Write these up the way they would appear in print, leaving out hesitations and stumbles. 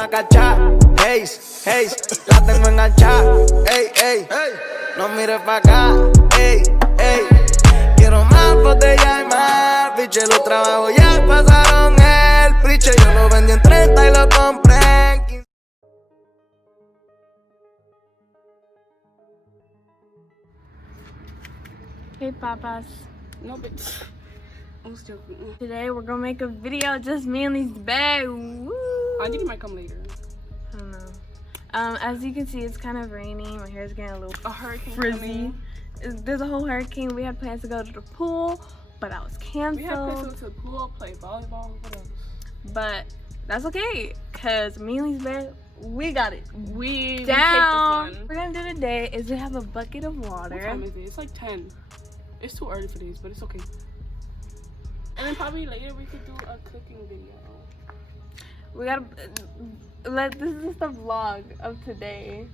una cachá, hey, hey, la tengo enganchada, ey, ey, no mires pa' acá, ey, ey. Quiero más botella y más, biche, los trabajos ya pasaron el priche. Yo lo vendí en 30 y lo compré en 15. Hey papas. No, bitch. I was joking. Today we're gonna make a video just me and Lisbel. Woo! I think it might come later. I don't know. As you can see, it's kind of rainy. My hair's getting a little hurricane frizzy. There's a whole hurricane. We had plans to go to the pool, but that was canceled. We had plans to go to the pool, play volleyball, what else? But that's okay, cause me and Lisbel, we got it. We Down. take this one. What we're gonna do today is we have a bucket of water. What time is it? It's like 10. It's too early for these, but it's okay. And then probably later we could do a cooking video. We gotta this is just a vlog of today.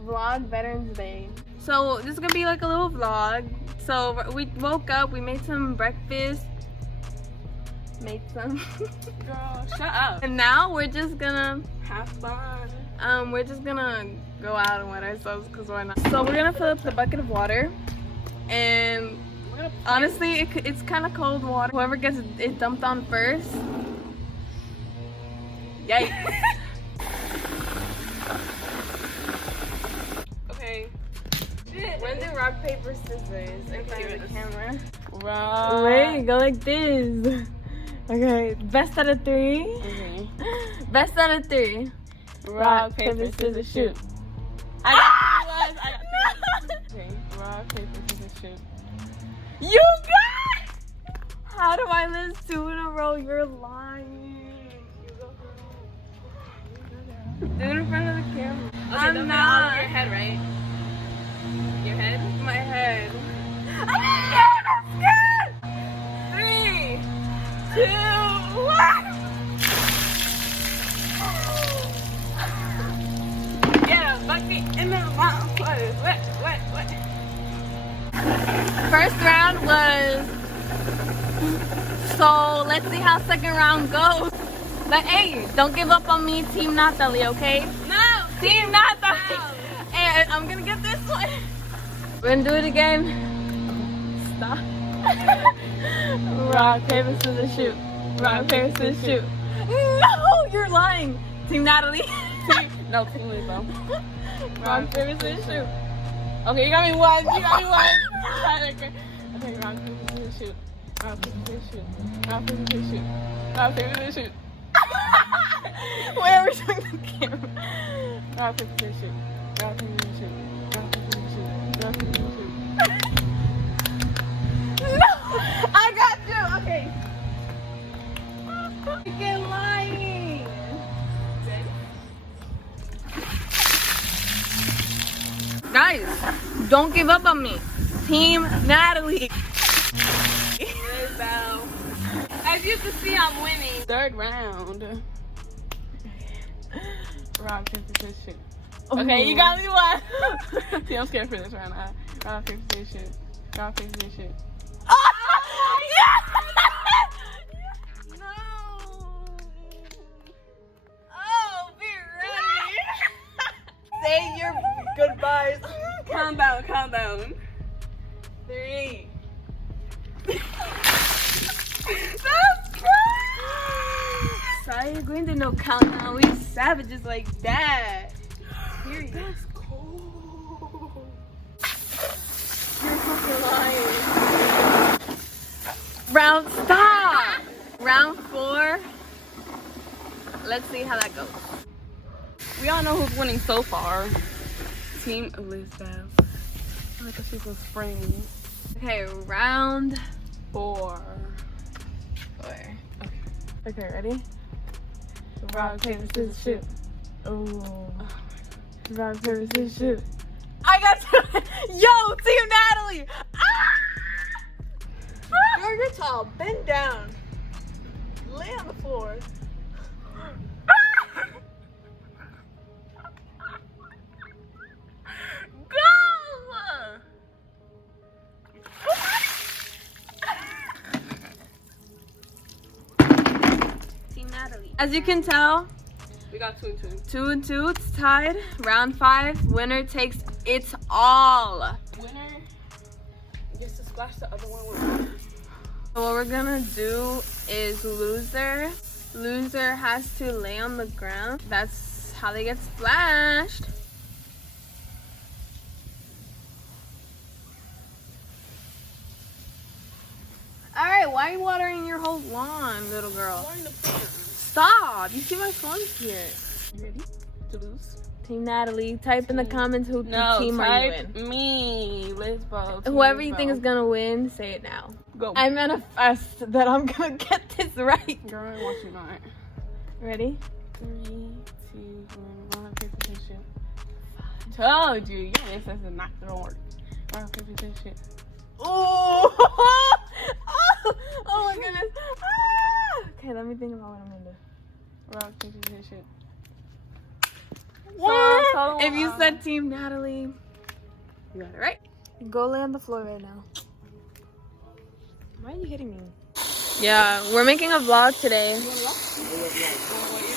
Vlog Veterans Day. So this is gonna be like a little vlog. So we woke up, we made some breakfast. Girl, shut up. And now we're just gonna have fun. We're just gonna go out and wet ourselves because why not? So we're gonna fill up the bucket of water, and honestly it's kind of cold water. Whoever gets it dumped on first. Yikes. Okay. We're gonna do rock, paper, scissors in front of the camera. Rock. Wait, go like this. Okay, best out of 3. Okay. Best out of 3. Rock, paper, scissors, shoot. I got 3 ones. Okay. Rock, paper, scissors, shoot. You got! How do I lose 2 in a row? You're lying. Do it in front of the camera. Okay, I'm not. Your head, right? Your head? My head. I'm scared! 3, 2, 1. Get a bucket in the mouth. Wet. First round was. So let's see how second round goes. But hey, don't give up on me, Team Natalie, okay? No! Team Natalie! No. And I'm gonna get this one. We're gonna do it again. Stop. Rock, paper, scissors, shoot. Rock, paper, scissors, shoot. No! You're lying! Team Natalie. No, Team Lisbel. Rock, paper, scissors, shoot. Okay, you got me 1. You got me 1. Okay, rock, paper, scissors, shoot. Rock, paper, scissors, shoot. Rock, paper, scissors, shoot. Rock, paper, scissors, shoot. Wait, we're showing the camera. Rock, paper, scissors, shoot. Rock, paper, scissors, shoot. Rock, paper, scissors, shoot. Rock, paper, scissors, shoot. No! I got you! Okay. You're lying! Guys, don't give up on me. Team Natalie. As you can see, I'm winning. Third round. Rock, paper, scissors, shoot. Okay, you got me 1. See, I'm scared for this round. Rock, paper, scissors, shoot. Rock, paper, scissors, shoot. Oh, yes! No! Oh, be ready. Say your goodbyes. Calm down. 3. That's good! Sorry, you're going to no countdown. We savages like that. Period. That's cold. You're fucking lying. Round stop! Round 4. Let's see how that goes. We all know who's winning so far. Team Lisbel. I like she's a spring. Okay, round 4. Okay, ready? Rock, paper, scissors, shoot. Oh. Rock, paper, scissors, shoot. I got to. Yo, Team Natalie! Ah! You're tall. Bend down. Lay on the floor. As you can tell, We got 2 and 2. 2 and 2, it's tied. Round 5, winner takes it all. Winner gets to splash the other one with water. So what we're gonna do is loser has to lay on the ground. That's how they get splashed. Alright, why are you watering your whole lawn, little girl? Stop! You see my phone's here. You ready to lose? Team Natalie, type in the comments who team are you in. Me, Lisbel. Whoever you think is gonna win, say it now. Go. I manifest that I'm gonna get this right. Girl, watch you not. Ready? 3, 2, 1. Rock, paper, scissors, shoot. Told you. Yes, that's not gonna work. Rock, paper, scissors, shoot. Oh! Oh my goodness. Ah! Okay, let me think about what I'm gonna do. Rock, paper, scissors, shoot. So, if you said Team Natalie, you got it right. Go lay on the floor right now. Why are you hitting me? Yeah, we're making a vlog today.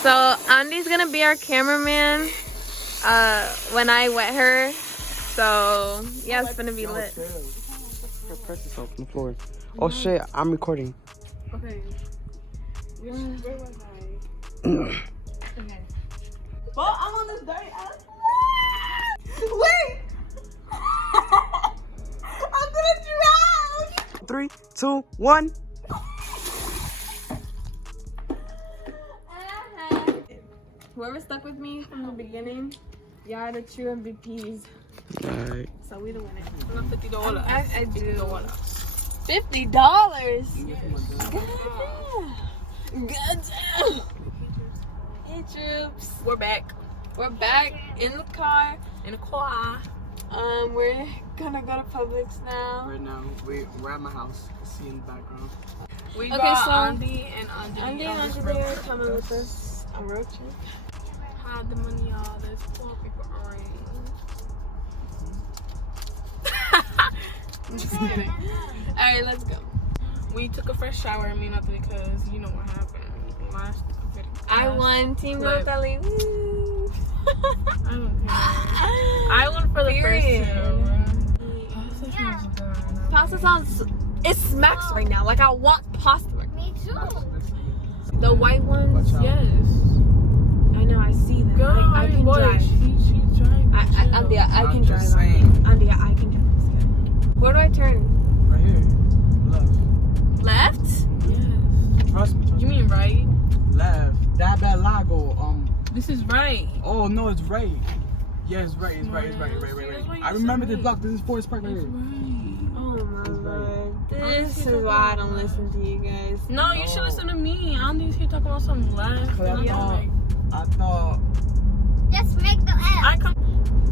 So Andy's gonna be our cameraman when I wet her. So yeah, it's gonna be lit. Press this off on the floor. Oh shit, I'm recording. Okay. Where was I? Okay. Well, I'm on this dirty ass. Wait! I'm gonna drown! 3, 2, 1. Whoever stuck with me from the beginning, y'all are the true MVPs. Alright. So we the winners. $50. I do. $50? Goddamn. Hey Drupes. We're back. We're back in the car. In the car. We're gonna go to Publix now. Right now, we're at my house. See in the background. We Okay, got so Andy and Andy. Andy and Andy there coming with us on road trip. Hide the money, y'all. There's 12 people orange. I'm just kidding. Alright, let's go. We took a fresh shower, me and nothing, because you know what happened last video. I won Team clip. Natalie. Woo! I don't care. I won for the Period. first two. Pasta sounds, it smacks right now. Like I want pasta. Me too. The white ones, Yes. I know, I see them. Girl, I can drive. She's driving. Andy, I can I'm drive. just saying. Andy, I can drive. It's good. Where do I turn? Right here. Left. Left? Yes. Trust me. You mean right? Left. That lago. This is right. Oh no, it's right. Yeah, it's right. It's right. I remember the block. This is Forest Park right here. Oh my It's right. lord. This is why I don't listen to you guys. No, you should listen to me. Andy's here talking about something left. Cause I thought. Just make the F. I come.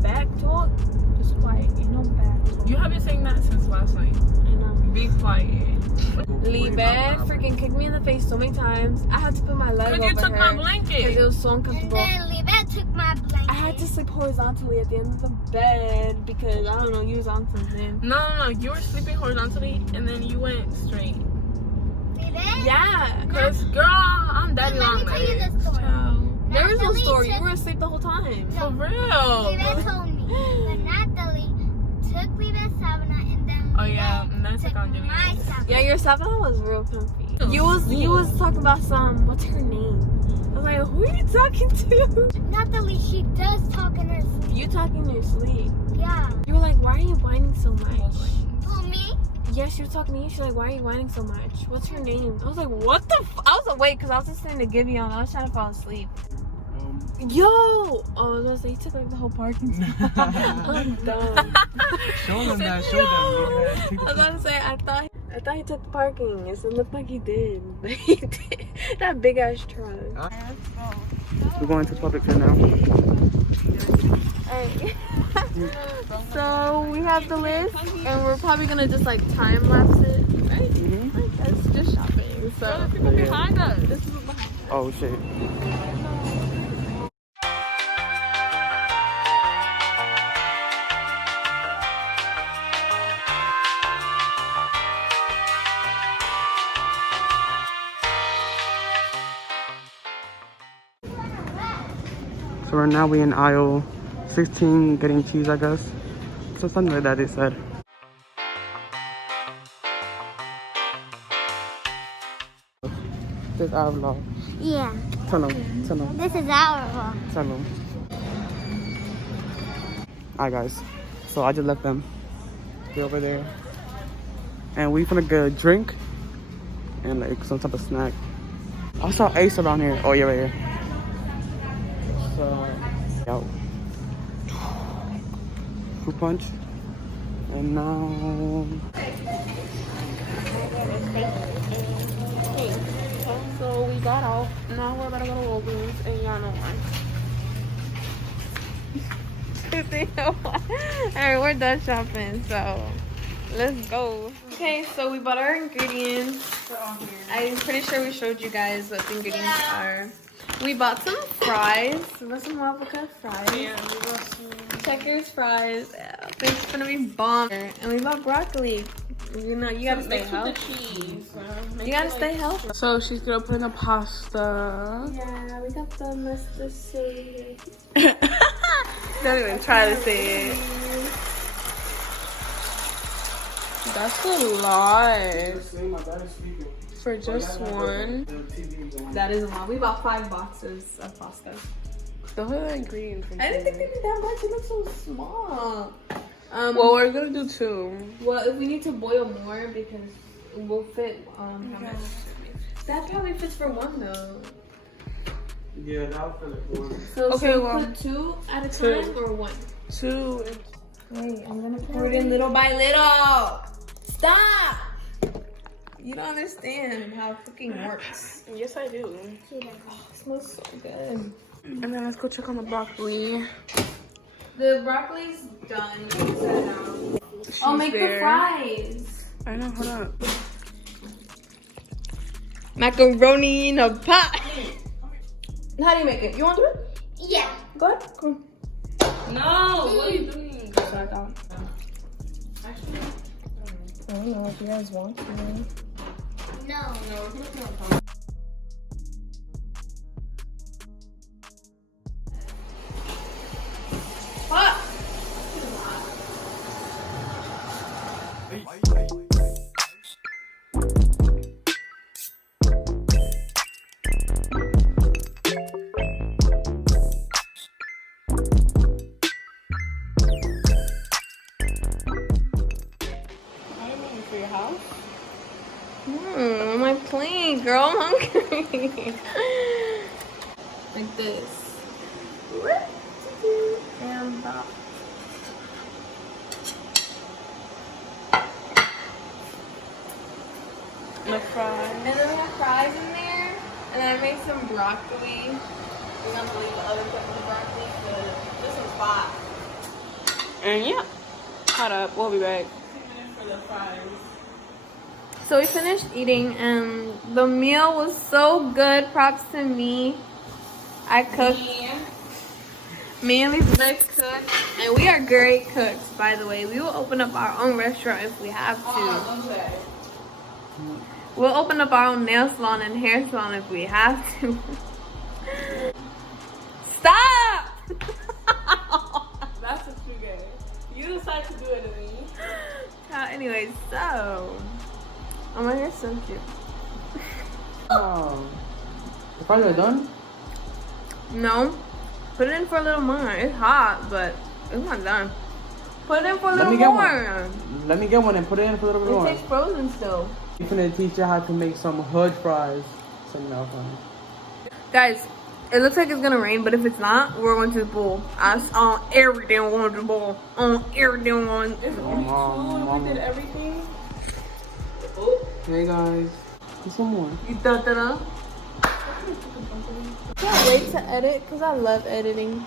Back talk? Just quiet. You know back talk. You have been saying that since last night. I know. Be quiet. Liebel freaking kicked me in the face so many times. I had to put my leg Cause over you took her my because blanket. it was so And uncomfortable. then Libet took my blanket. I had to sleep horizontally at the end of the bed because I don't know, you was on something. No. You were sleeping horizontally and then you went straight. Libet? Yeah, Cause girl, I'm daddy Let me long tell you legs. the story. Child. there is no Natalie story. You took- were asleep the whole time. For real. Libet told me. But Natalie took Libet's Savannah and then Oh yeah, Libet and that's took like on Jimmy. my Savannah. Yeah, your Savannah was real comfy. You was talking about some, what's her name? I was like, who are you talking to? Natalie, she does talk in her sleep. You talking in your sleep. Yeah. You were like, why are you whining so much? Who, me? Yeah, she was talking to you. She's like, why are you whining so much? What's her name? I was like, what the I was awake because I was listening to Gibby on. I was trying to fall asleep. Yo! Oh, I was gonna say, you took like the whole parking spot. I'm dumb. Show them that. Show them. I was about to say, I thought he took the parking. It looked like he did. But he did. That big ass truck. We're going to Publix right now. Alright. So we have the list and we're probably gonna just like time lapse it. Right? Like, that's just shopping. So People behind us. this is behind. Oh shit. So right now we in aisle 16 getting cheese, I guess. So something like that they said. This is our vlog. Yeah. Tell them. This is our vlog. Tell them. Alright guys, so I just left them. They're over there. And we finna get a drink and like some type of snack. I saw Ace around here. Oh yeah, right here. So, yo. Fruit punch. And now... So we got off. Now we're about to go to Walgreens, and y'all know why. Alright, we're done shopping, so let's go. Okay, so we bought our ingredients. I'm pretty sure we showed you guys what the ingredients are. We bought some fries. We bought some avocado fries. Yeah, we got some Checkers fries. Yeah, it's gonna be bomb. And we bought broccoli. You know, you gotta stay mixed with the healthy. cheese. You gotta stay healthy. So she's gonna put in the pasta. Yeah, we got the mustard seed. Don't even try to say it. That's a lot for just one. That is a lot. We bought 5 boxes of pasta. Those are the ingredients. I didn't think they did that much. It looks so small. Well, we're gonna do 2. Well, if we need to boil more because we'll fit. How much? That probably fits for 1 though. Yeah, that'll fit it one. So Okay, so well, put 2 at a 2. time or 1. 2. Wait, I'm gonna pour it in little by little. Stop! You don't understand how cooking works. Yes, I do. Oh, it smells so good. And then let's go check on the broccoli. The broccoli's done. I'll make there. the fries. I know, hold up. Macaroni in a pot. How do you make it? You want to do it? Yeah. Go ahead. Come on. No, what are you doing? Actually, I don't know if you guys want to. No. What? For your house? On my plate, girl. I'm hungry. Like this. And bop. The fries. And then we have fries in there. And then I made some broccoli. You're gonna believe the other cup of the broccoli. But this one's 5. And yeah. Hold up, we'll be back. For the fries. So we finished eating and the meal was so good. Props to me. I cooked. Me and Lisbeth cooked. And we are great cooks, by the way. We will open up our own restaurant if we have to. We'll open up our own nail salon and hair salon if we have to. Stop! That's what you get. You decide to do it to me. Anyways, so. Oh, my hair's so cute. Oh. The fries are done? No. Put it in for a little more. It's hot, but it's not done. Put it in for a little more. Let me get one and put it in for a little bit It more. tastes frozen still. We're gonna teach you how to make some hood fries. Something else on Guys, it looks like it's gonna rain, but if it's not, we're going to the pool. On every damn one to the pool. On every damn one. If we did everything. Hey guys, do some more. You thought that up? Can't wait to edit because I love editing.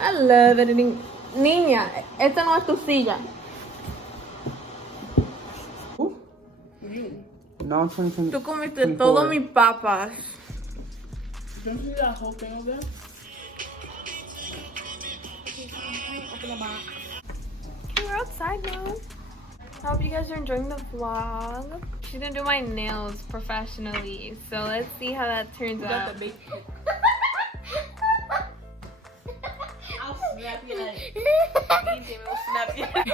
I love editing. Niña, esta no es tu silla. Now 2020. Tú comiste todo mis papas. Don't you see that whole thing over there? We're outside now. I hope you guys are enjoying the vlog. She's gonna do my nails professionally, so let's see how that turns out.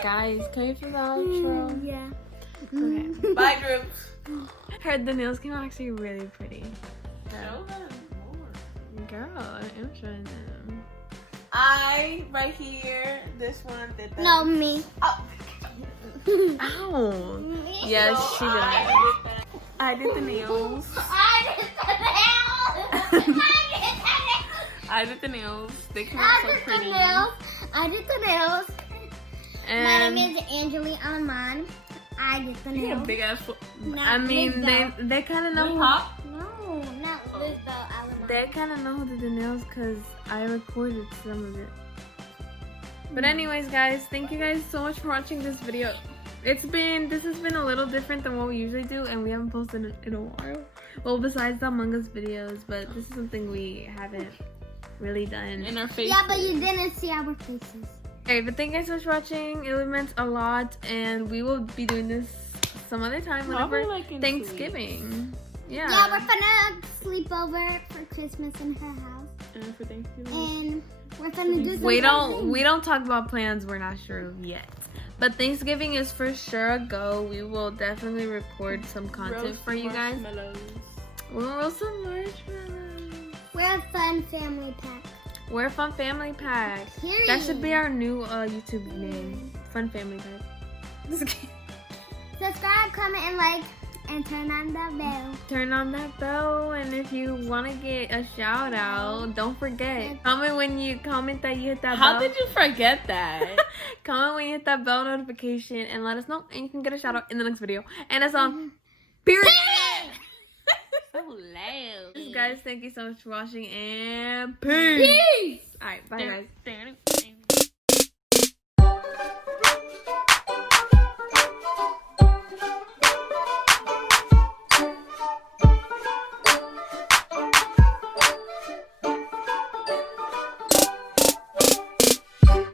Guys, can you feel the outro? Yeah. Okay. Bye, Drupes. Heard the nails came out actually really pretty. Show them more. Girl, I'm showing them. Right here, this one did that. No, me. Ow. Yes, she did that. I did the nails. I did the nails. I did the nails. They came out so pretty. I did the nails. My And name is Angeli Alaman. I did the You got a nails. big ass foot. I mean, they kind of know. No, not Lisbel Alaman. They kind of know who did the nails because I recorded some of it. But anyways, guys, thank you guys so much for watching this video. This has been a little different than what we usually do, and we haven't posted it in a while. Well, besides the Among Us videos, but this is something we haven't really done. In our face. Yeah, but you didn't see our faces. Okay, but thank you guys so much for watching. It meant a lot, and we will be doing this some other time, whenever Probably, like, in 2 Thanksgiving. Yeah. Yeah, we're gonna sleep over for Christmas in her house, And for Thanksgiving. and we're gonna do some. We don't talk about plans we're not sure of yet. But Thanksgiving is for sure a go. We will definitely record some content Roast for you guys. marshmallows. We'll roast some marshmallows. We're a fun family pack. We're a Fun Family Pack. Period. That should be our new YouTube name. Fun Family Pack. Just kidding. Subscribe, comment, and like, and turn on the bell. Turn on that bell, and if you want to get a shout out, don't forget. Comment when you comment that you hit that How bell. did you forget that? Comment when you hit that bell notification and let us know, and you can get a shout out in the next video. And that's all. Period. So loud. Guys, thank you so much for watching, and peace. All right, bye guys.